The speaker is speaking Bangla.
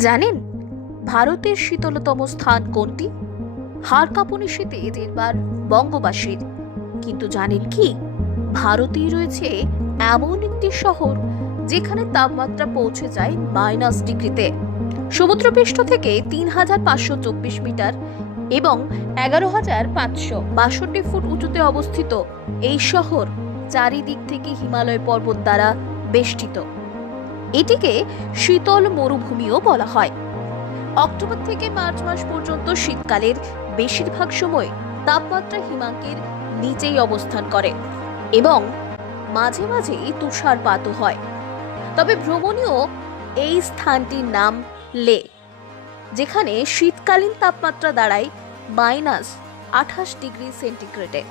জানেন ভারতের শীতলতম স্থান কোনটি? হাড় কাঁপুনি শীতে এবার বঙ্গবাসীর। কিন্তু জানেন কি, ভারতেই রয়েছে এমন একটি শহর যেখানে তাপমাত্রা পৌঁছে যায় -ডিগ্রিতে। সমুদ্রপৃষ্ঠ থেকে ৩,৫২৪ মিটার এবং ১১,৫৬২ ফুট উঁচুতে অবস্থিত এই শহর চারিদিক থেকে হিমালয় পর্বত দ্বারা বেষ্টিত। এটিকে শীতল মরুভূমিও বলা হয়। অক্টোবর থেকে মার্চ মাস পর্যন্ত শীতকালের বেশিরভাগ সময় তাপমাত্রা হিমাঙ্কের নিচেই অবস্থান করে এবং মাঝে মাঝে তুষারপাতও হয়। তবে ভ্রমণীয় এই স্থানটির নাম লে, যেখানে শীতকালীন তাপমাত্রা দাঁড়ায় -২৮ ডিগ্রি সেন্টিগ্রেডে।